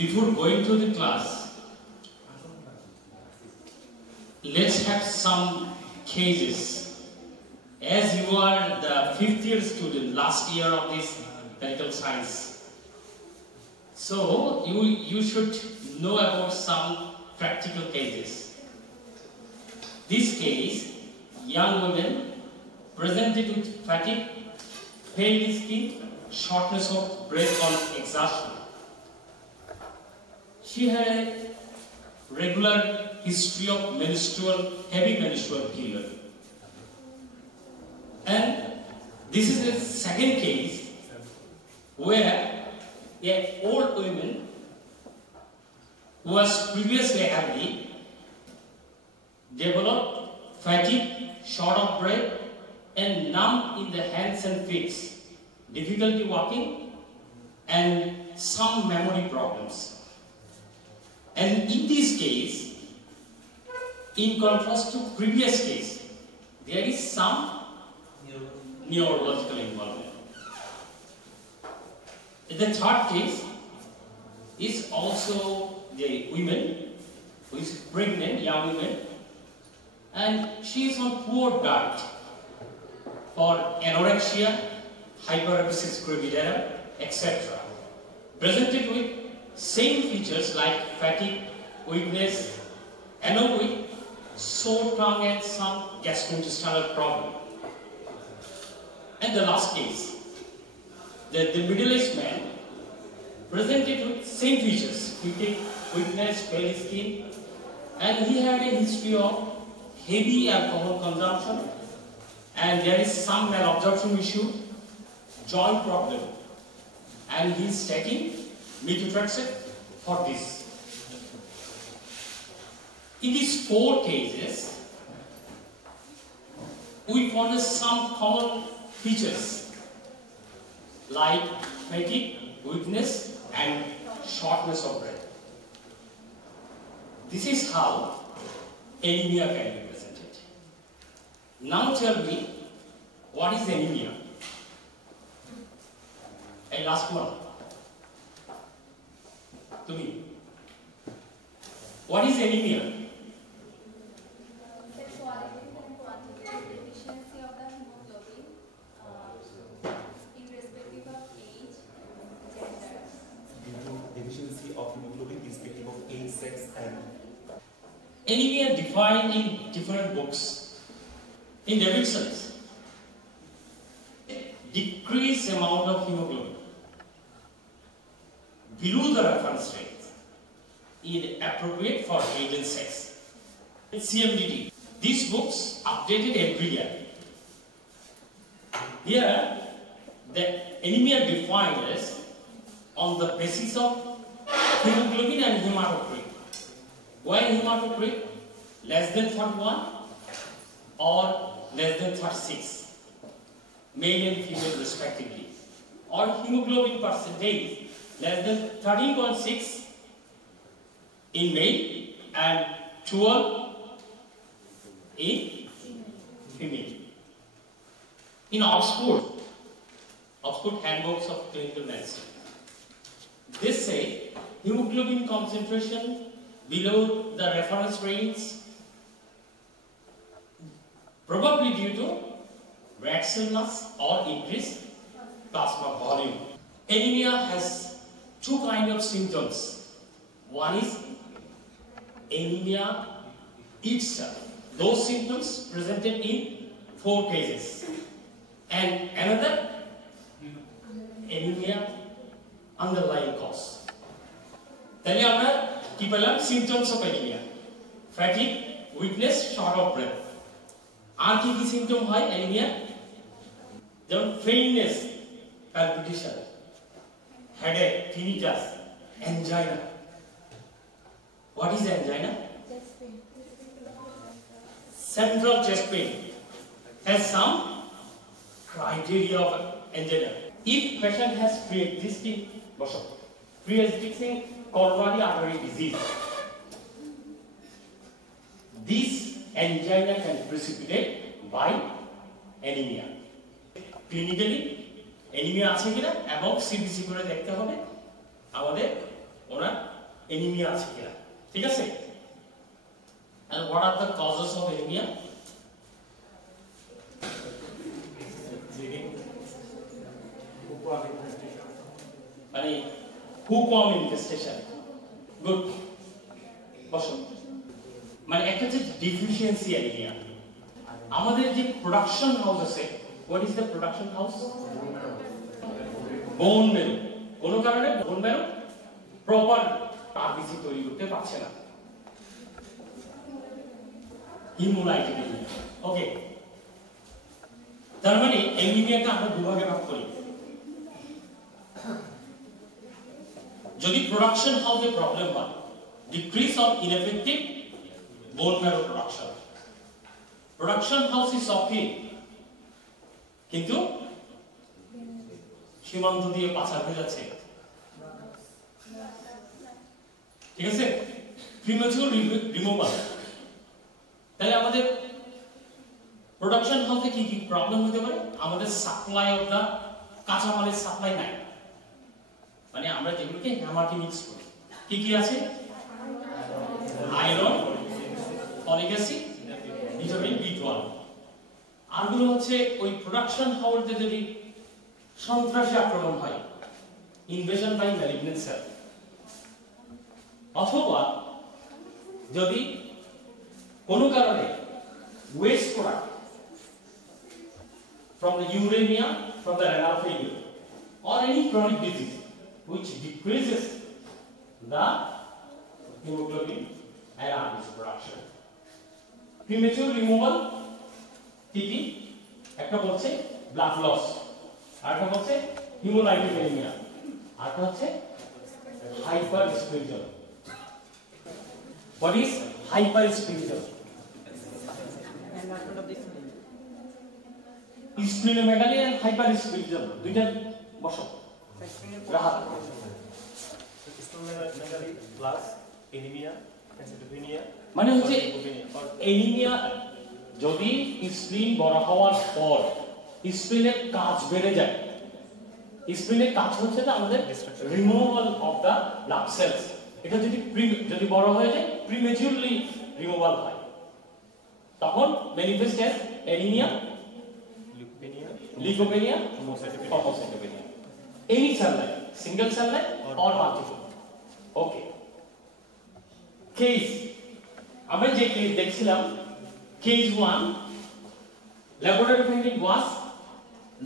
Before going to the class, let's have some cases. As you are the 5th year student, last year of this medical science, so you should know about some practical cases. This case, young women presented with fatigue, pale skin, shortness of breath on exhaustion. She had a regular history of heavy menstrual period. And this is the second case where an old woman who was previously healthy developed fatigue, short of breath, and numb in the hands and feet, difficulty walking, and some memory problems. And in this case, in contrast to previous case, there is some neurological involvement. The third case is also the woman who is pregnant, young woman, and she is on poor diet for anorexia, hyperemesis gravidarum, etc. Presented with same features like fatigue, weakness, anorexia, sore tongue, and some gastrointestinal problem. And the last case, the middle-aged man presented with same features, fatigue, weakness, pale skin, and he had a history of heavy alcohol consumption, and there is some malabsorption issue, joint problem, and he is taking methotrexate for this. In these 4 cases, we found some common features like fatigue, weakness, and shortness of breath. This is how anemia can be presented. Now tell me, what is anemia? And last one, to me. What is anemia? The qualitative and quantitative deficiency of the hemoglobin irrespective of age, gender. Deficiency of hemoglobin irrespective of age, sex, and Anemia defined in different books. In Davidson's, decreased amount of hemoglobin below the reference rate is appropriate for age and sex. CMDT. These books updated every year. Here, the anemia defined is on the basis of hemoglobin and hematocrit. Why hematocrit? Less than 41 or less than 36, male and female respectively. Or hemoglobin percentage less than 13.6 in male and 12 in female. In Oxford Handbooks of Clinical Medicine, they say hemoglobin concentration below the reference range probably due to red cell loss or increased plasma volume. Anemia has 2 kinds of symptoms. One is anemia itself. Those symptoms presented in 4 cases. And another, anemia underlying cause. Then আমরা কি পেলাম? Symptoms of anemia: fatigue, weakness, short of breath. আর কি কি symptom হয় anemia? যেমন faintness, palpitation, headache, tinnitus, angina. What is angina? Chest pain. Central chest pain has some criteria of angina. If patient has pre-existing coronary artery disease, this angina can precipitate by anemia. Clinically, anemia আছে কিনা এবং সিবিসি করে দেখতে হবে আমাদের ওনার অ্যানিমিয়া আছে কিনা, ঠিক আছে? And what are the causes of anemia? মানে হুকওয়ার্ম ইনফেস্টেশন। গুড, বসো। মানে একটা হচ্ছে ডিফিসিয়েন্সি অ্যানিমিয়া। আমাদের যে প্রোডাকশন হাউস আছে, what is the production house? Bone marrow. কোনো কারণে বোন ম্যারো প্রপার আরবিসি তৈরি করতে পারছে না, হিমোলাইটিক অ্যানিমিয়া। ওকে, তার মানে অ্যানিমিয়াকে আমরা দুভাগে ভাগ করি। যদি প্রোডাকশন হাউসে প্রবলেম হয়, decrease of ineffective bone marrow production, production house is okay, কিন্তু সীমান্ত দিয়ে পাচার হয়ে যাচ্ছে, ঠিক আছে? Premature removal. তাহলে আমাদের প্রোডাকশন হাউসে কি কি প্রবলেম হতে পারে? আমাদের সাপ্লাই অফ দা কাঁচামালের সাপ্লাই নাই, মানে আমরা যেগুলোকে হ্যামাটি মিক্স করি, কি কি আছে? Iron, folic acid, vitamin B12। আরগুলো হচ্ছে ওই প্রোডাকশন হাউসে যদি সন্ত্রাসী আক্রমণ হয়, ইনভেশন বাই ম্যালিগন্যান্ট সেল, অথবা যদি কোনো কারণে waste product from the uremia, from the renal failure, or any chronic disease which decreases the hemoglobin and RBC production. Premature removal কি কি? একটা বলছে ব্লাড লস, আরেকটা বলছে হিমোলাইটিক অ্যানিমিয়া, আরেকটা হচ্ছে হাইপারস্পিরিজম। What is hypersplenicism? Splenomegaly and hypersplenicism দুইটা বসো। Rahat. Splenomegaly plus anemia, cytopenia, মানে হচ্ছে অ্যানিমিয়া যদি স্প্লিন বড় হওয়ার পর স্প্লিনের কাজ বেড়ে যায়, স্প্লিনের কাজ হচ্ছে না আমাদের removal of the blood cells, এটা যদি বড় হয়ে যায়, প্রিমেচুরলি রিমুভাল হয়, তখন manifest as anaemia, leukopenia, thrombocytopenia. Any cell line, single cell line or multiple. Okay. Case, আমরা যে কেস দেখছিলাম, case 1, laboratory finding was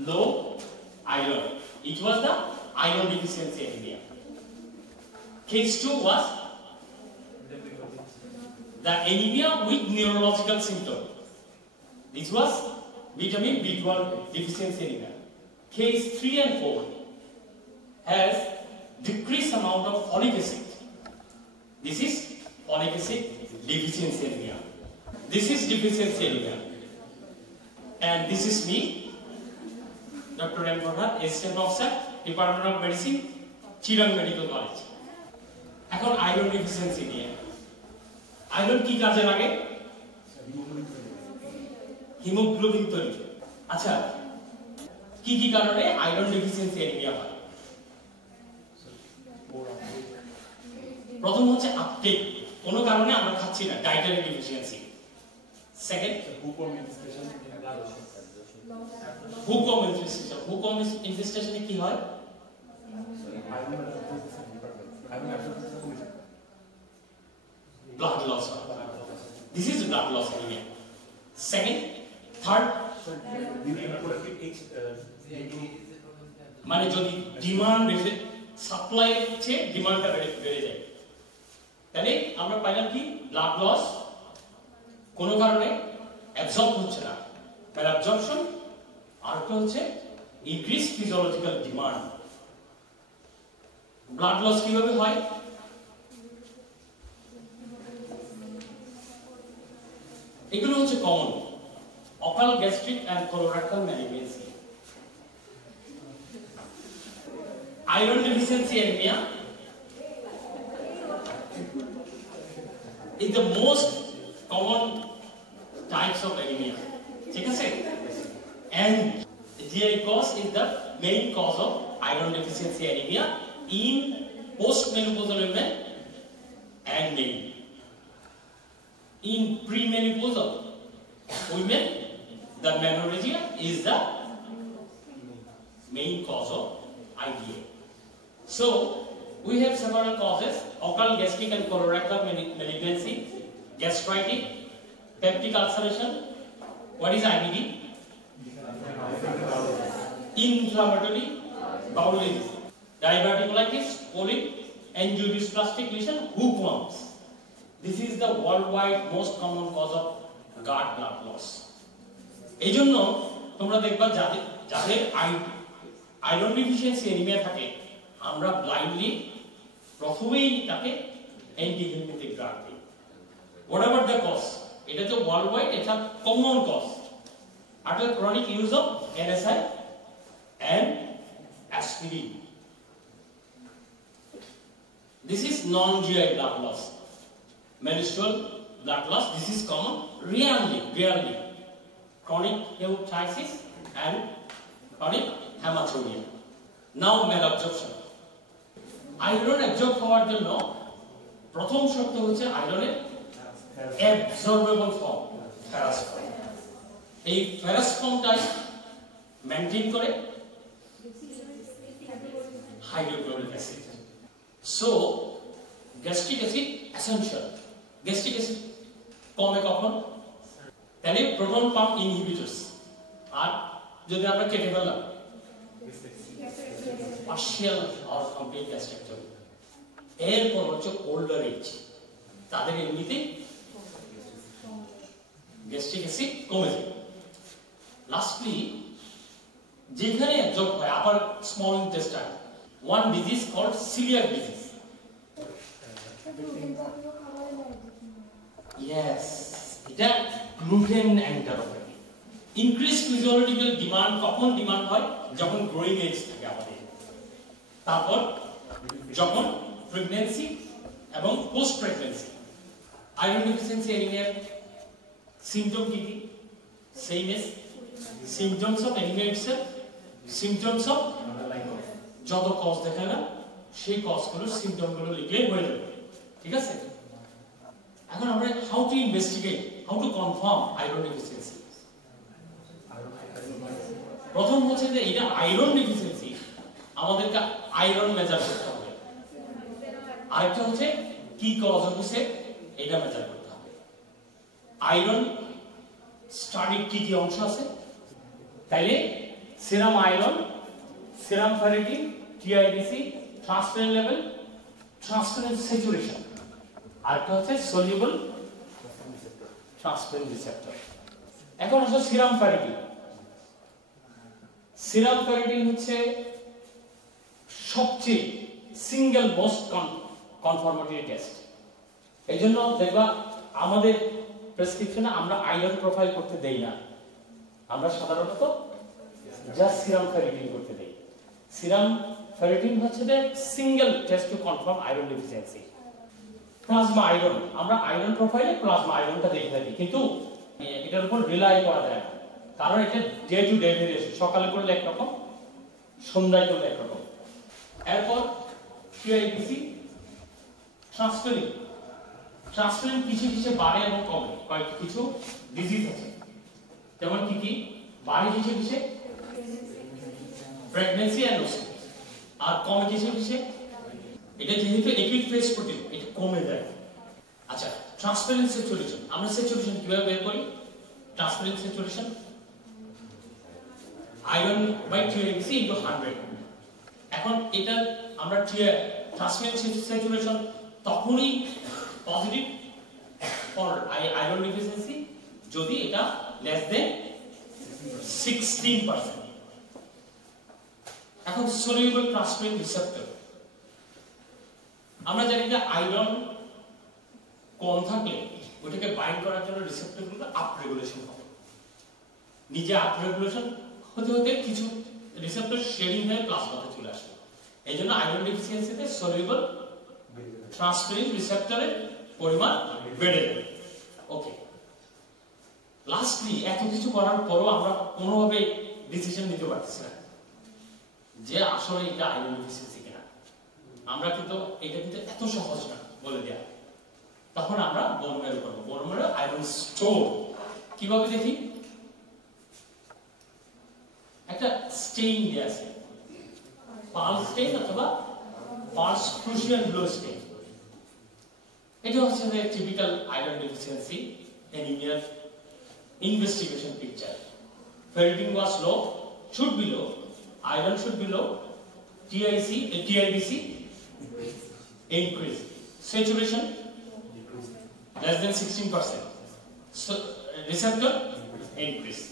low iron. It was the iron deficiency anemia. Case 2 was the anemia with neurological symptom. This was vitamin B12 deficiency anemia. Case 3 and 4 has decreased amount of folic acid. This is folic acid deficiency anemia. This is deficiency anemia. And this is me, Dr. M. Farhad, Assistant Professor, Department of Medicine, Chirang Medical College. এখন iron deficiency নিয়ে, আয়রন কি কাজে লাগে? হিমোগ্লোবিন তৈরি। আচ্ছা, কি কি কারণে আয়রন ডেফিসিয়েন্সি অ্যানিমিয়া হয়? প্রথম হচ্ছে আপটেক, কোনো কারণে আমরা খাচ্ছি না, dietary deficiency. Second, hookworm infestation. Hookworm ইনফেস্টেশনে কি হয়? blood loss. This is blood loss anemia. Second, third, মানে যদি ডিমান্ড বেশি, সাপ্লাই চেয়ে ডিমান্ডটা বেড়ে যায়, তাহলে আমরা পাইলাম কি? ব্লাড লস, কোনো কারণে অ্যাবজর্ব হচ্ছে না, ম্যাল অ্যাবজর্পশন, আর একটা হচ্ছে increase physiological demand. Blood loss কিভাবে হয়? এগুলো হচ্ছে common: occult gastric and colorectal malignancy. Iron deficiency anaemia is the most common types of anemia. ঠিক আছে? And GI cause is the main cause of iron deficiency anemia in postmenopausal women and male. In premenopausal women, the menorrhagia is the main cause of IDA. So, we have several causes: occult gastric and colorectal malignancy, gastritis, peptic ulceration. What is IBD? Inflammatory bowel disease, diverticulitis, polyp, angiodysplastic lesion, hookworms. This is the worldwide most common cause of gut blood loss. এইজন্য তোমরা দেখবা যাদের iron deficiency anaemia থাকে, আমরা blindly প্রথমেই তাকে antihelminthic drug দিই। Whatever the cause, এটা তো ওয়ার্ল্ডওয়াইড, এটা common cause. After chronic use of NSAID and aspirin. This is non-GI blood loss. Menstrual blood loss, this is common. Rarely. Chronic hepatitis and chronic hematuria. Now malabsorption. Iron absorb হওয়ার জন্য প্রথম শর্ত হচ্ছে আয়রনের absorbable form, ferrous form. এই ferrous formটাই মেইনটেইন করে hydrochloric acid. So, gastric acid essential. Gastric acid কমে কখন? তাহলে proton pump inhibitors আর যদি আমরা কেটে ফেললাম partial or complete gastrectomy, এরপর হচ্ছে older age, তাদের এমনিতে gastric acid কমে যায়। Lastly, যেখানে অ্যাবজর্ব হয় আবার small intestine, one disease called celiac disease. Yes, এটা gluten enteropathy. Increased physiological demand কখন ডিমান্ড হয়? যখন গ্রোয়িং এজ থাকে আমাদের, তারপর যখন প্রেগন্যান্সি এবং পোস্ট প্রেগন্যান্সি। আয়রন ডেফিসিয়েন্সি অ্যানিমিয়ার সিম্পটম কি কি? Same as symptoms of anemia itself, symptoms of যত কজ দেখা না সেই কজগুলোর সিম্পটমগুলো লিখলেই হয়ে যাবে, ঠিক আছে? এখন আমরা how to investigate, how to confirm iron deficiency. প্রথম হচ্ছে যে এটা আয়রন ডেফিসিয়েন্সি, আমাদেরকে আয়রন মেজার করতে হবে। আরেকটা হচ্ছে কি কজ হচ্ছে এটা মেজার করতে হবে। আয়রন স্টাডির কি কি অংশ আছে? তাইলে serum iron, serum ferritin, TIBC, transferrin level, transferrin saturation, আর একটা হচ্ছে সলিউবল ট্রান্সফারেন্ট রিসেপ্টর। এখন আসলে সিরাম ফেরিটিন। সিরাম ফেরিটিন হচ্ছে সবচেয়ে সিঙ্গেল মোস্ট কনফার্মেটরি টেস্ট। এই জন্য দেখবা আমাদের প্রেসক্রিপশনে আমরা আয়রন প্রোফাইল করতে দেই না, আমরা সাধারণত জাস্ট সিরাম ফেরিটিন করতে দেই। সিরাম ফেরিটিন হচ্ছে যে single test to confirm iron deficiency. Plasma iron, আমরা আয়রন প্রোফাইলে প্লাজমা আয়রনটা দেখে থাকি, কিন্তু এটার উপর রিলাই করা যায় না, কারণ এটা ডে টু ডে ভেরিয়েশন, সকালে করলে একরকম, সন্ধ্যায় করলে একরকম। এরপর TIBC, ট্রান্সফারেন্ট। ট্রান্সফারেন্ট কিছু কিছু বাড়ে এবং কমে, কিছু ডিজিজ আছে, যেমন কি কি বাড়ে কিছু কিছু প্রেগন্যান্সি এন্ড ওসিস, আর কমে কিছু কিছু এটা যেহেতু একিউট ফেজ প্রোটিন, এটা কমে যায়। আচ্ছা, ট্রান্সপারেন্ট স্যাচুরেশন, আমরা স্যাচুরেশন কিভাবে বের করি? Transferrin saturation iron by TIBC into 100। এখন এটা আমরা ট্রান্সপারেন্ট স্যাচুরেশন তখনই পজিটিভ ফর আয়রন ডেফিসিয়েন্সি যদি এটা লেস দেন 16%। এখন সলিউবল ট্রান্সফারেন্ট রিসেপ্টর, আমরা জানি যে আয়রন কম থাকলে ওটাকে বাইন্ড করার জন্য রিসেপ্টরগুলো আপ রেগুলেশন হবে। নিজে আপ রেগুলেশন হতে হতে কিছু রিসেপ্টর শেডিং হয়ে প্লাজমাতে চলে আসবে। এই জন্য আয়রন ডেফিসিয়েন্সিতে সলিউবল ট্রান্সফারেন্ট রিসেপ্টরের পরিমাণ বেড়ে যাবে। ওকে, লাস্টলি এত কিছু করার পরও আমরা কোনোভাবে ডিসিশন নিতে পারতেছি না যে আসলে এটা আয়রন ডেফিসিয়েন্সি কিনা। আমরা কিন্তু এটা কিন্তু এত সহজ না বলে দেয়া। তখন আমরা বোন ম্যারো করব। বোন ম্যারো আয়রন স্টোর কিভাবে দেখি, একটা স্টেইন দেয়া আছে, পালস স্টেইন অথবা পালস ক্রুশিয়াল ব্লো স্টেইন। এটা হচ্ছে যে টিপিক্যাল আয়রন ডেফিসিয়েন্সি অ্যানিমিয়ার investigation picture. Ferritin was low, should be low, iron should be low, TIBC increase, saturation less than 16%, so receptor increase.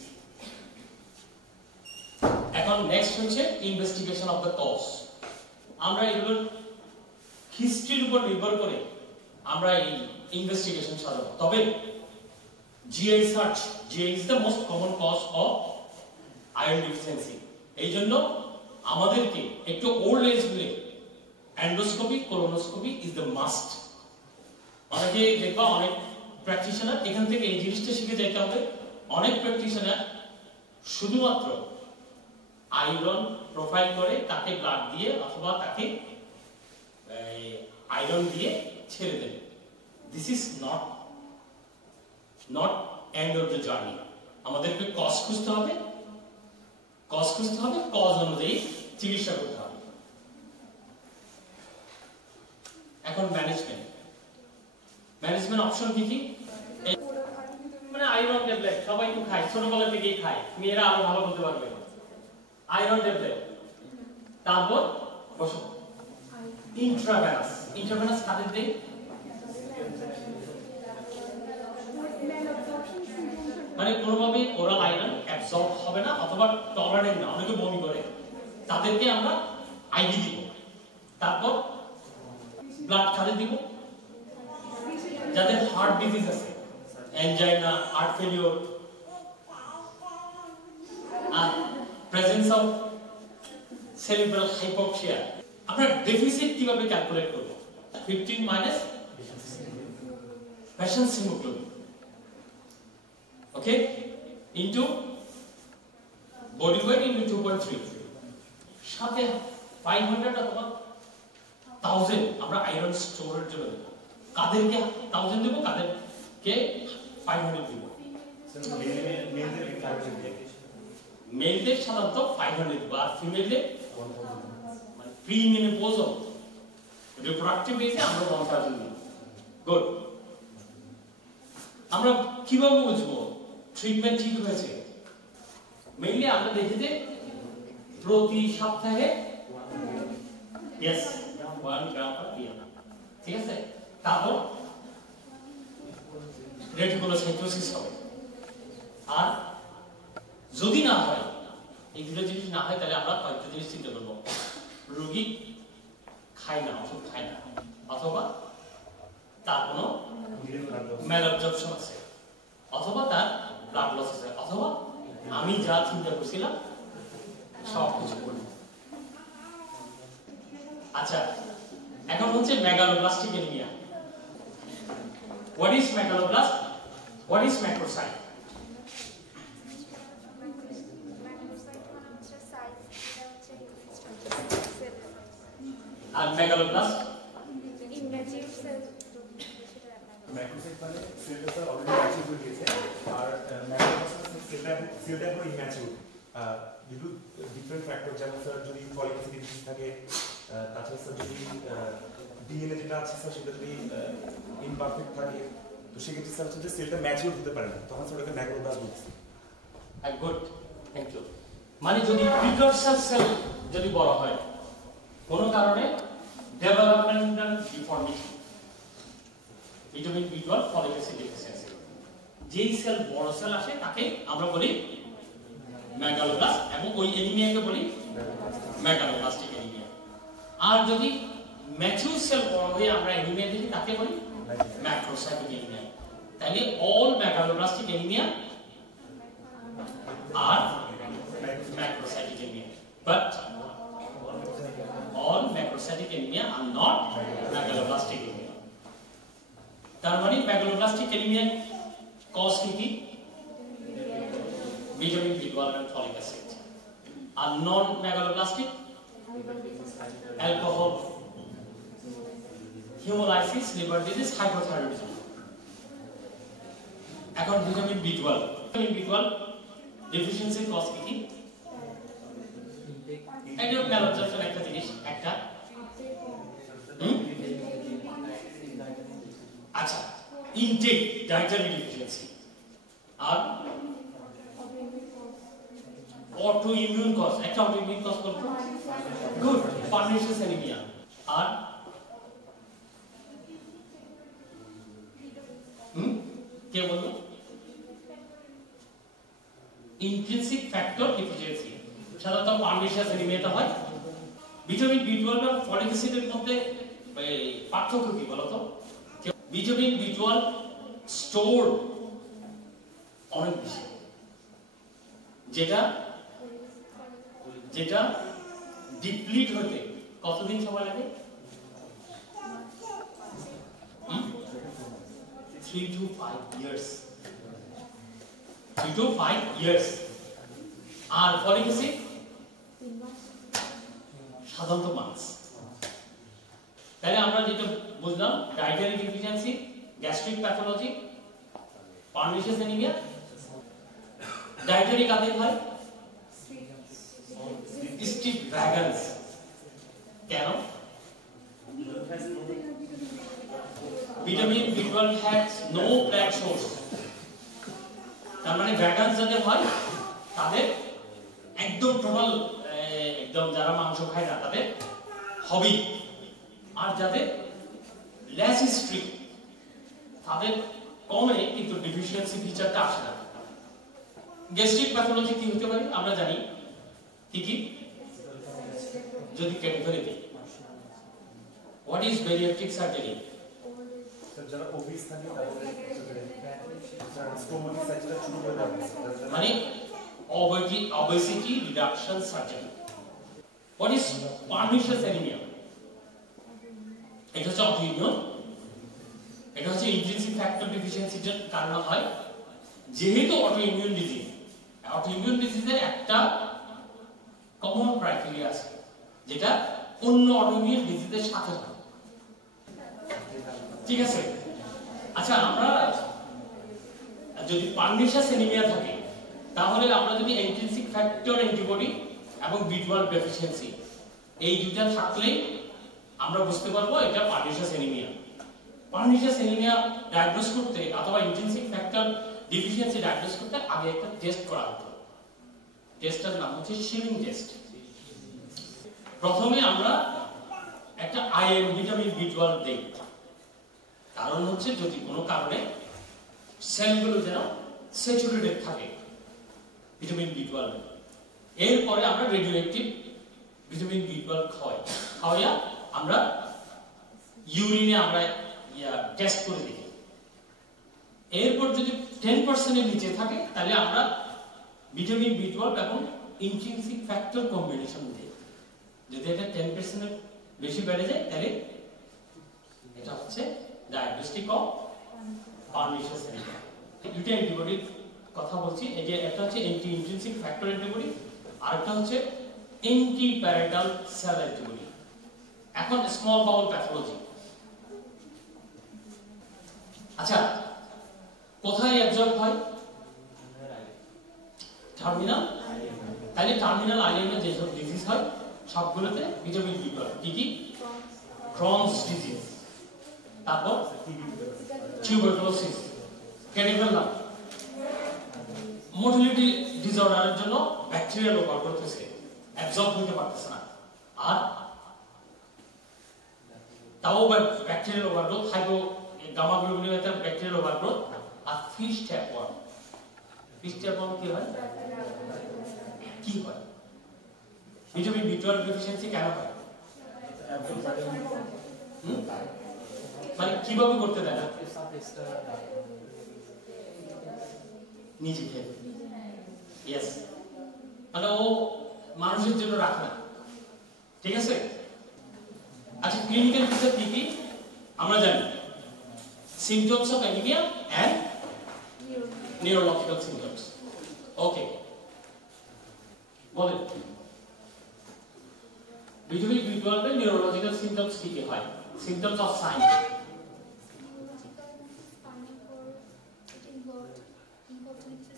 এখন নেক্সট হচ্ছে ইনভেস্টিগেশন অফ দ্য কজ। আমরা এগুলোর হিস্ট্রির উপর নির্ভর করে আমরা এই ইনভেস্টিগেশন সাজাবো। তবে GI search, GI is the most common cause of iron deficiency. এই জন্য আমাদেরকে একটু ওল্ড এজ গুলো endoscopy, colonoscopy is the must. অনেকে দেখবা অনেক প্র্যাকটিশনার এখান থেকে এই জিনিসটা শিখে যেতে হবে। অনেক প্র্যাকটিশনার শুধুমাত্র আয়রন প্রোফাইল করে তাকে ব্লাড দিয়ে অথবা তাকে আয়রন দিয়ে ছেড়ে দেবে। This is not end of the journey. আমাদেরকে কজ খুঁজতে হবে, কজ অনুযায়ী চিকিৎসা করতে হবে। এখন ম্যানেজমেন্ট অপশন কি কি? মানে আয়রন ট্যাবলেট সবাই তো খায়, ছোটবেলা থেকেই খায়, মেয়েরা আরো ভালো বলতে পারবে। আয়রন ট্যাবলেট, তারপর বসো ইন্ট্রাভেনাস কাদের দেই? মানে কোনোভাবে ওরাল আয়রন অ্যাবজর্ব হবে না অথবা টলারেন্ট না, অনেকে বমি করে, তাদেরকে আমরা আইভি দিব। তারপর ব্লাড খাদের দিব যাদের হার্ট ডিজিজ আছে, অ্যানজাইনা, হার্ট ফেলিওর, আর প্রেজেন্স অফ সেরিব্রাল হাইপোক্সিয়া। আমরা ডেফিসিট কিভাবে ক্যালকুলেট করব? 15 minus patient's haemoglobin, okay, into body weight into 2.3, সাথে 500 অথবা 1000 আমরা আয়রন স্টোরের জন্য দেব। কাদেরকে 1000 দেব, কাদেরকে 500 দেব? মেলদের সাধারণত 500 দেব, আর ফিমেলদের মানে প্রি মেনোপজ রিপ্রোডাক্টিভ এজে আমরা 1000 দেব। গুড। আমরা কিভাবে বুঝবো ট্রিটমেন্ট ঠিক হয়েছে? মেইনলি আমরা দেখি যে প্রতি সপ্তাহে 1 গ্রাম পার পিএম, ঠিক আছে? তারপর রেটিকুলোসাইটোসিস হবে। আর যদি না হয়, এগুলো জিনিস না হয়, তাহলে আমরা কয়েকটা জিনিস চিন্তা করবো। রোগী খায় না, ওষুধ খায় না, অথবা তার কোনো ম্যালঅবজর্পশন আছে, অথবা তার ব্লাড লস আছে, অথবা আমি যা চিন্তা করছিলাম সব কিছু করি। আচ্ছা, এখন হচ্ছে megaloblastic anaemia. What is megaloblast? What is macrocyte? আর মেগালোব্লাস্ট ম্যাক্রোসাইট মানে সেলটা অলরেডি ম্যাচিউর হয়ে গিয়েছে, আর ম্যাক্রোসাইট সেলটা এখন immature due to different factor. যেমন স্যার যদি ফলিক অ্যাসিড ডিজিজ থাকে, তাছাড়া স্যার যদি ডিএনএ যেটা আছে স্যার সেটা যদি ইমপারফেক্ট থাকে, তো সেক্ষেত্রে স্যার হচ্ছে যে সেলটা ম্যাচিউর হতে পারে না, তখন স্যার ওটাকে ম্যাক্রোব্লাস্ট বলছে। Good, thank you. মানে যদি প্রিকারসর সেল যদি বড় হয় কোনো কারণে, developmental deformity, vitamin B12, folic acid deficiency, যেই সেল বড় সেল আসে তাকে আমরা বলি মেগালোব্লাস্ট, এবং ওই অ্যানিমিয়াকে বলি মেগালোব্লাস্টিক অ্যানিমিয়া। আর যদি ম্যাচিউর সেল বড় হয়ে আমরা অ্যানিমিয়া দেখি তাকে বলি ম্যাক্রোসাইটিক অ্যানিমিয়া। তাহলে অল মেগালোব্লাস্টিক অ্যানিমিয়া আর macrocytic anemia, but all macrocytic anemia are not megaloblastic anemia. তার মানে megaloblastic anemia cause কি? Vitamin B12 and folic acid. আর non megaloblastic alcohol, hemolysis, liver disease, hypothyroidism. এখন ভিটামিন B12 ডেফিসিয়েন্সির cause কি? এটা malabsorption একটা জিনিস, একটা আচ্ছা ইনটেক ডায়েটারি ডেফিসিয়েন্সি আর অটো ইমিউন কজ, একটা অটো ইমিউন কজ বলতো গুড পারনিশিয়াস অ্যানিমিয়া আর কে বলবো ইন্ট্রিনসিক ফ্যাক্টর ডেফিসিয়েন্সি সাধারণত পারনিশিয়াস অ্যানিমিয়াটা হয়। ভিটামিন B12 আর ফলিক অ্যাসিডের মধ্যে পার্থক্য কি বলতো? ভিটামিন B12 স্টোর অনেক বেশি, যেটা ডিপ্লিট হতে কতদিন সময় লাগে? 3 to 5 years। 3 to 5 years। আর ফলিক অ্যাসিড সাধারণত মান্থস। তাহলে আমরা যেটা বুঝলাম dietary deficiency, gastric pathology, pernicious anaemia. Dietary কাদের হয়? Strict vegans. কেন? Vitamin B12 has no blood source। তার মানে ভ্যাগানস যাদের হয় তাদের একদম টোটাল একদম যারা মাংস খায় না তাদের হবি, আর যাদের লেস স্ট্রিক্ট তাদের কমে কিন্তু ডেফিসিয়েন্সি ফিচারটা আসে না। গ্যাস্ট্রিক প্যাথোলজি কি হতে পারে আমরা জানি, কি যদি ক্যাটেগরি দিই হোয়াট ইজ বেরিয়াট্রিক সার্জারি? যারা ওবিস থাকে তাদের স্টোমাক সার্জারি শুরু করে দেওয়া মানে obesity reduction surgery। What is pernicious anemia? এটা হচ্ছে অটোইমিউন, এটা হচ্ছে ইন্ট্রিনসিক ফ্যাক্টর ডেফিসিয়েন্সির কারণে হয়। যেহেতু অটোইমিউন ডিজিজের একটা কমন ক্রাইটেরিয়া আছে যেটা অন্য অটোইমিউন ডিজিজের সাথে হয়, ঠিক আছে? আচ্ছা আমরা যদি পারনিশিয়াস অ্যানিমিয়া থাকে তাহলে আমরা যদি ইন্ট্রিনসিক ফ্যাক্টর অ্যান্টিবডি এবং B12 ডেফিসিয়েন্সি এই দুটো থাকলেই আমরা বুঝতে পারবো এটা পারনিশিয়াস অ্যানিমিয়া। পারনিশিয়াস অ্যানিমিয়া ডায়াগনোজ করতে অথবা ইন্ট্রিনসিক ফ্যাক্টর ডেফিসিয়েন্সি ডায়াগনোজ করতে আগে একটা টেস্ট করা হতো। টেস্টটার নাম হচ্ছে শিলিং টেস্ট। প্রথমে আমরা একটা আয়রন ভিটামিন B12 দেই, কারণ হচ্ছে যদি কোনো কারণে সেলগুলো যেন স্যাচুরেটেড থাকে ভিটামিন B12। এরপরে আমরা রেডিওঅ্যাক্টিভ ভিটামিন B12 খাওয়াইয়া আমরা ইউরিনে আমরা টেস্ট করে দেখি। এরপর যদি 10% এর নিচে থাকে তাহলে আমরা ভিটামিন B12 এবং ইন্ট্রিনসিক ফ্যাক্টর কম্বিনেশন দিই। যদি এটা 10% এর বেশি বেড়ে যায় তাহলে এটা হচ্ছে ডায়াগনস্টিক অফ পারনিশিয়াস অ্যানিমিয়া। দুটো অ্যান্টিবডির কথা বলছি, এই যে একটা হচ্ছে অ্যান্টি ইন্ট্রিনসিক ফ্যাক্টর অ্যান্টিবডি আর একটা হচ্ছে অ্যান্টি প্যারাটাল সেল অ্যান্টিবডি। এখন স্মল বাউল প্যাথোলজি। আচ্ছা কোথায় অ্যাবজর্ব হয়? টার্মিনাল। তাহলে টার্মিনাল আইলেন্ডে যেসব ডিজিজ হয় সবগুলোতে ভিটামিন B12। কি ক্রনস ডিজিজ, তারপর টিউবারকুলোসিস, ক্যানিভারলাম। মোটিলিটি ডিসঅর্ডারের জন্য ব্যাকটেরিয়াল ওভারগ্রোথ হচ্ছে, অ্যাবজর্ব করতে পারতেছে না, আর তাও bacterial overgrowth, hypo gamma globulinated bacterial overgrowth, আর ফিশ ট্যাপওয়ার্ম। ফিশ ট্যাপওয়ার্ম কি হয়? ভিটামিন B12 ডেফিসিয়েন্সি কেন হয়? মানে কিভাবে করতে দেয় না? নিজে খেয়ে। ইয়েস, মানে ও মানুষের জন্য রাখে না, ঠিক আছে? আচ্ছা ক্লিনিক্যাল ফিচার কি কি আমরা জানি? Symptoms of anaemia and neurological symptoms. Okay বলেন ভিটামিন B12 এর নিউরোলজিক্যাল সিমটমস কি কি হয়? symptoms of sign. Neurological spinal cord, it involved কিছু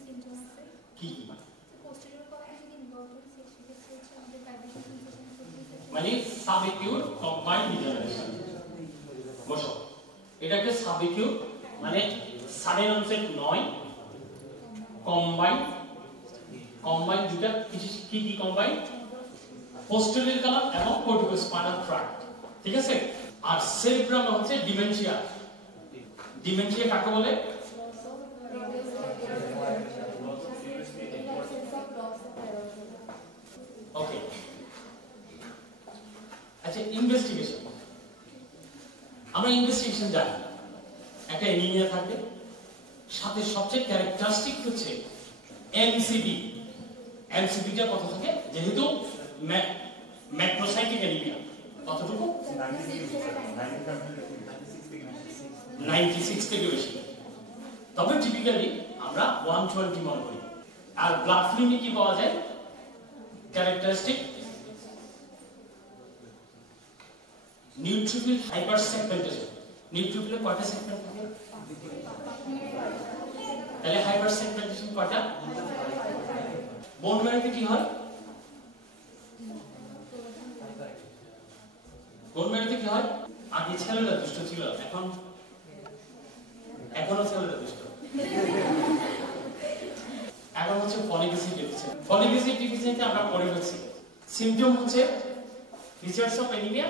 symptoms আছে। কি Posterior cortex যদি involved হয় সেক্ষেত্রে হচ্ছে আমাদের vibration sensation মানে সাবএকিউট কম্বাইন্ড ডিজেনারেশন। বসো, এটাকে সাবএকিউট মানে সাডেন অনসেট নয়, কম্বাইন্ড দুটা কি কম্বাইন্ড, পোস্টেরিয়র কালাম এবং কর্টিকোস্পাইনাল ট্র্যাক্ট, ঠিক আছে। আর সেরিব্রাম হচ্ছে ডিমেনশিয়া। ডিমেনশিয়া কাকে বলে? ওকে, আচ্ছা ইনভেস্টিগেশন। আমরা ইনভেস্টিগেশন জানি একটা এনিমিয়া থাকবে, সাথে সবচেয়ে ক্যারেক্টারিস্টিক হচ্ছে এমসিবি। এমসিবিটা কত থাকে? যেহেতু ম্যাক্রোসাইটিক এনিমিয়া, কতটুকু? 96 থেকে বেশি। তবে টিপিক্যালি আমরা 120 মনে করি। আর ব্লাড ফিল্মে কি পাওয়া যায়? Characteristic neutrophil hyper segmentation. নিউট্রোফিলে কয়টা সেগমেন্ট থাকে? তাহলে হাইপার সেগমেন্টেশন কয়টা? বোন ম্যারোতে কি হয়? বোন ম্যারোতে কি হয়? আগে ছেলেরা দুষ্ট ছিল, এখনো ছেলেরা দুষ্ট। এখন হচ্ছে folic acid deficiency. Folic acid deficiency আমরা পড়ে ফেলছি। সিম্পটম হচ্ছে features of anaemia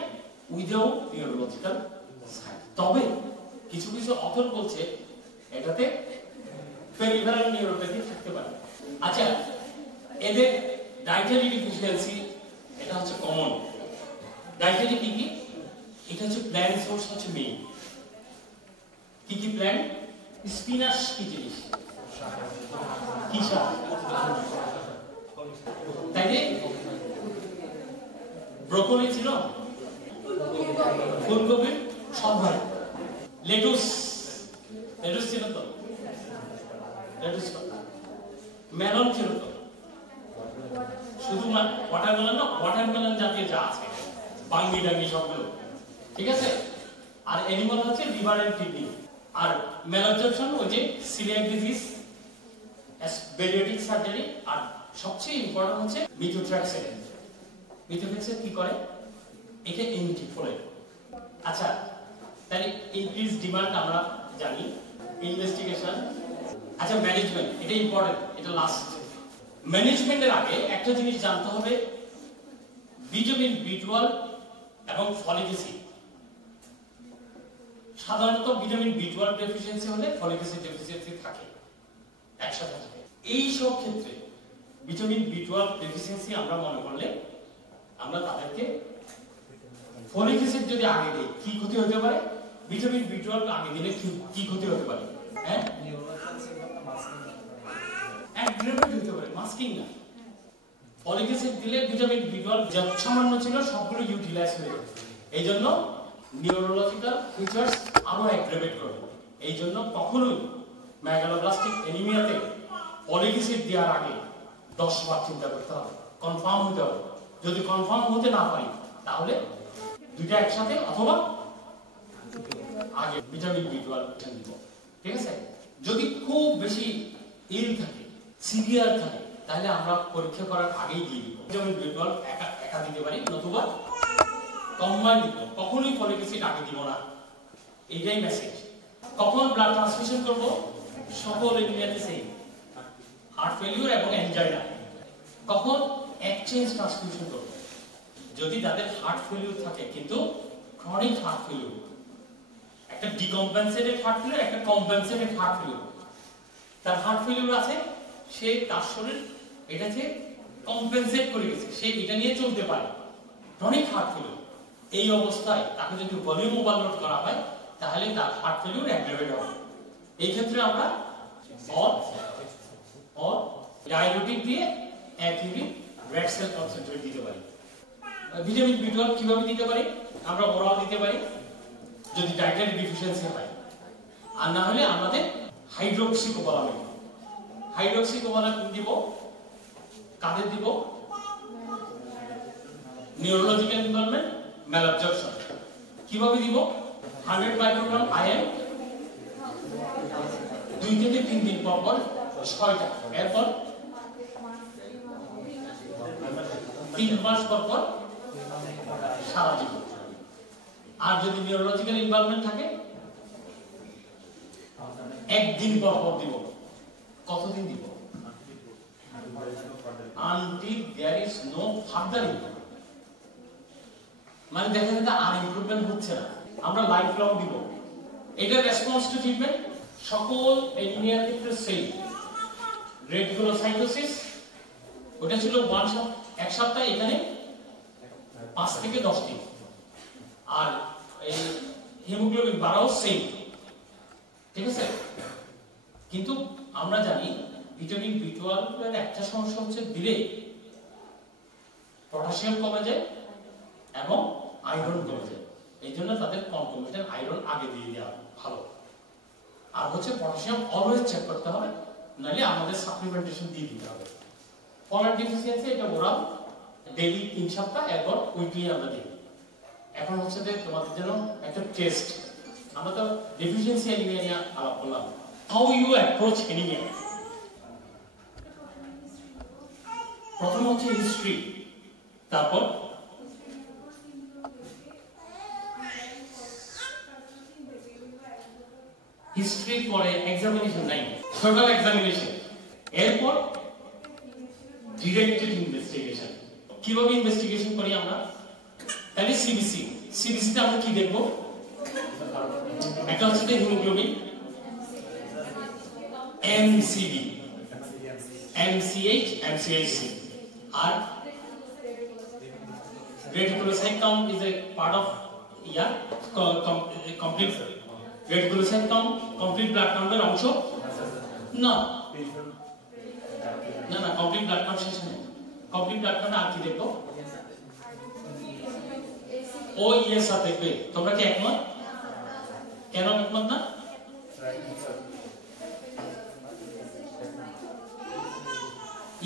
without neurological sign. তবে কিছু অথর বলছে এটাতে পেরিফেরাল নিউরোপ্যাথি থাকতে পারে। আচ্ছা, এদের ডায়েটারি ডেফিসিয়েন্সি এটা হচ্ছে কমন। ডায়েটারি কি কি? এটা হচ্ছে প্ল্যান্ট সোর্স হচ্ছে মেইন। কি কি প্ল্যান্ট? স্পিনাচ কি জিনিস? কি শাক? তাই যে ব্রোকলি ছিল, ফুলকপি, সব ভাই, লেটুস ছিল তো, মেলন ছিল তো, শুধু ওয়াটারমেলন না, ওয়াটারমেলন জাতীয় যা আছে বাঙ্গি ডাঙ্গি সবগুলো, ঠিক আছে। আর অ্যানিমাল হচ্ছে লিভার এন্ড কিডনি। আর ম্যালঅবজর্পশন ওই যে সিলিয়াক ডিজিজ, বেরিয়াটিক সার্জারি। আর সবচেয়ে ইম্পর্টেন্ট হচ্ছে মিথোট্রেক্সেট। মিথোট্রেক্সেট কি করে? এটা এন্টিফোলেট। আচ্ছা, তাহলে ইনক্রিজ ডিমান্ড আমরা জানি। ইনভেস্টিগেশন, আচ্ছা ম্যানেজমেন্ট, এটা ইম্পর্টেন্ট, এটা লাস্ট। ম্যানেজমেন্টের আগে একটা জিনিস জানতে হবে, ভিটামিন বি12 এবং ফলিক অ্যাসিড। সাধারণত ভিটামিন বি12 ডেফিসিয়েন্সি হলে ফলিক অ্যাসিড ডেফিসিয়েন্সি থাকে, একসাথে থাকে। এই সব ক্ষেত্রে ভিটামিন বি12 ডেফিসিয়েন্সি আমরা মনে করলে আমরা তাদেরকে ফলিক অ্যাসিড যদি আগে দিই কি ক্ষতি হতে পারে, ভিটামিন বি12 আগে দিলে কি ক্ষতি হতে পারে? হ্যাঁ, অ্যাগ্রেভেট হতে পারে, মাস্কিং না। ফলিক অ্যাসিড দিলে ভিটামিন বি12 যা সামান্য ছিল সবগুলো ইউটিলাইজ হয়ে যাবে। এই জন্য নিউরোলজিক্যাল ফিচার্স আরো অ্যাগ্রেভেট করে। এই জন্য কখনোই মেগালোব্লাস্টিক অ্যানিমিয়াতে ফলিক অ্যাসিড দেওয়ার আগে 10 বার চিন্তা করতে হবে, কনফার্ম হতে হবে। যদি কনফার্ম হতে না পারি তাহলে দুইটা একসাথে অথবা আগে ভিটামিন বি12 দিব, ঠিক আছে। যদি খুব বেশি ইল থাকে, সিভিয়ার থাকে, তাহলে আমরা পরীক্ষা করার আগেই দিয়ে দিব। ভিটামিন বি12 একা দিতে পারি, নতুবা কম্বাইন দিব। কখনোই ফলিক অ্যাসিড আগে দিব না, এইটাই মেসেজ। কখন ব্লাড ট্রান্সফিউশন করব? সকল এনিমিয়াতে সেম, হার্ট ফেলিউর এবং অ্যানজাইনা। কখন এক্সচেঞ্জ ট্রান্সফিউশন করব? যদি তাদের হার্ট ফেলিউর থাকে কিন্তু ক্রনিক হার্ট ফেলিউর, একটা ডিকম্পেনসেটেড হার্ট ফেলিউর, একটা কম্পেনসেটেড হার্ট ফেলিউর। তার হার্ট ফেলিউর আছে, সে তার শরীর এটাকে কম্পেনসেট করে গেছে, সে এটা নিয়ে চলতে পারে। ক্রনিক হার্ট ফেলিউর, এই অবস্থায় তাকে যদি ভলিউম ওভারলোড করা হয় তাহলে তার হার্ট ফেলিউর অ্যাগ্রেভেট হবে। এই ক্ষেত্রে আমরা ডায়াবেটিক দিয়ে 1 ইউনিট রেড সেল কনসেন্ট্রেট দিতে পারি। ভিটামিন বি12 কিভাবে দিতে পারি? আমরা ওরাল দিতে পারি যদি ডায়েটারি ডেফিসিয়েন্সি হয়, আর না হলে আমাদের হাইড্রোক্সিকোবালামিন। হাইড্রোক্সিকোবালামিন দিব, কাদের দিব? Neurological involvement, malabsorption. কিভাবে দিব? 100 মাইক্রোগ্রাম আয়রন 2 থেকে 3 দিন পর পর 6টা, এরপর 3 মাস পর পর সারা জীবন। আর যদি নিউরোলজিক্যাল ইনভলভমেন্ট থাকে একদিন পর পর দিব। কতদিন দিব? until there is no further improvement। মানে দেখা যায় আর ইমপ্রুভমেন্ট হচ্ছে না, আমরা লাইফ লং দিব। এটার রেসপন্স টু ট্রিটমেন্ট সকল এনিমিয়ার ক্ষেত্রে সেম। রেটিকুলোসাইটোসিস ওটা ছিল এক সপ্তাহ, এখানে 5 থেকে 10 দিন। আর এই হিমোগ্লোবিন বাড়াও সেম, ঠিক আছে? কিন্তু আমরা জানি ভিটামিন বি12 এর একটা সমস্যা হচ্ছে দিলে পটাশিয়াম কমে যায় এবং আয়রন কমে যায়। এই জন্য তাদের কনকমিটেন্ট আয়রন আগে দিয়ে দেওয়া ভালো। আর হচ্ছে পটাশিয়াম অলওয়েজ চেক করতে হবে, নাহলে আমাদের সাপ্লিমেন্টেশন দিয়ে দিতে হবে। ফলার ডেফিসিয়েন্সি এটা ওরাল ডেইলি 3 সপ্তাহ, এরপর উইকলি আমরা দিই। এখন হচ্ছে যে তোমাদের জন্য একটা টেস্ট, আমরা তো ডেফিসিয়েন্সি অ্যানিমিয়া নিয়ে আলাপ করলাম। How you approach anaemia? প্রথম হচ্ছে হিস্ট্রি, তারপর হিস্ট্রি পরে এক্সামিনেশন নাই, টোটাল এক্সামিনেশন, এরপর ডিরেক্টেড ইনভেস্টিগেশন। কিভাবে ইনভেস্টিগেশন করি আমরা? তাহলে সিবিসি, সিবিসিতে আমরা কি দেখব? একটা হচ্ছে haemoglobin, MCB, MCH, MCHC, and reticulocyte count is a part of complete reticulocyte count, complete blood count এর অংশ না, না না complete blood count শেষ নেই। complete blood count আর কি দেখো? OESR দেখবে। তোমরা কি একমত? কেন একমত না?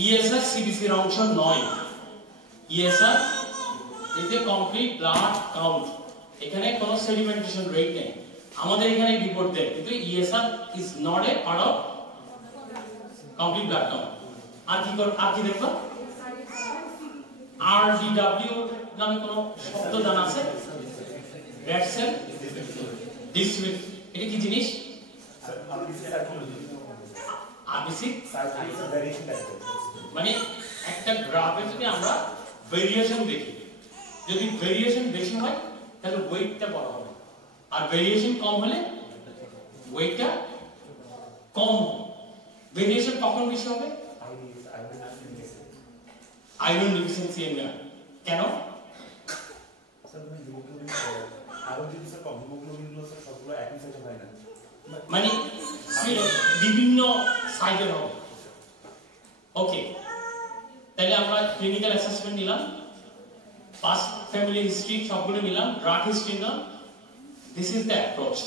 ESR CBC এর অংশ নয়। ESR is a complete blood count। এখানে কোনো সেডিমেন্টেশন রেট নেই, আমাদের এখানে রিপোর্ট দেয়, কিন্তু ESR is not a part of complete blood count। আর কি দেখবা? RDW নামে কোনো শব্দ জানা আছে? রেড সেল ডিস্ট্রিবিউট, এটা কি জিনিস? RBC মানে একটা গ্রাফে যদি আমরা ভেরিয়েশন দেখি, যদি ভেরিয়েশন বেশি হয় তাহলে ওয়েটটা বড় হবে, আর ভেরিয়েশন কম হলে ওয়েটটা কম। ভেরিয়েশন কখন বেশি হবে? Iron deficiency anaemia. কেন? মানে বিভিন্ন সাইজের হবে। ওকে, তাহলে আমরা ক্লিনিক্যাল অ্যাসেসমেন্ট নিলাম, পাস্ট ফ্যামিলি হিস্ট্রি সবগুলো নিলাম, ড্রাগ হিস্ট্রি নিলাম। This is the approach.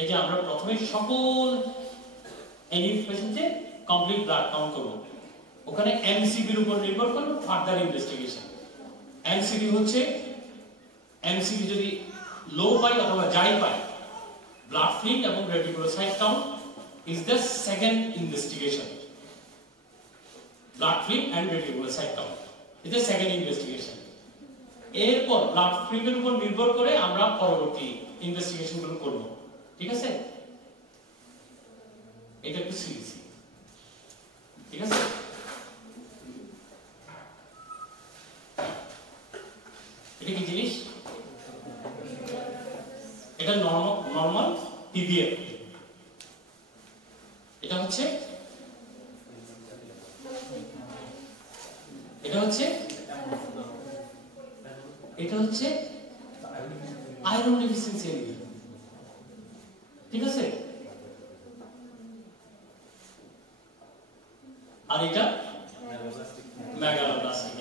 এই যে আমরা প্রথমে সকল এনিমিয়া পেশেন্টে কমপ্লিট ব্লাড কাউন্ট করব, ওখানে এমসিবির উপর নির্ভর করবে ফার্দার ইনভেস্টিগেশন। এমসিবি হচ্ছে, এমসিবি যদি লো পাই অথবা যাই পাই, ব্লাড ফিল্ম এবং reticulocyte count is the second investigation. Blood film and reticulocyte count is the second investigation. এরপর ব্লাড ফিল্মের উপর নির্ভর করে আমরা পরবর্তী ইনভেস্টিগেশন গুলো করব, ঠিক আছে? এটা একটু সিরিয়াসলি, ঠিক আছে? এটা কি জিনিস? এটা নরমাল পিবিএফ। এটা হচ্ছে আয়রন ডেফিসিয়েন্সি এনিমিয়া, ঠিক আছে? আর এটা মেগালোব্লাস্টিক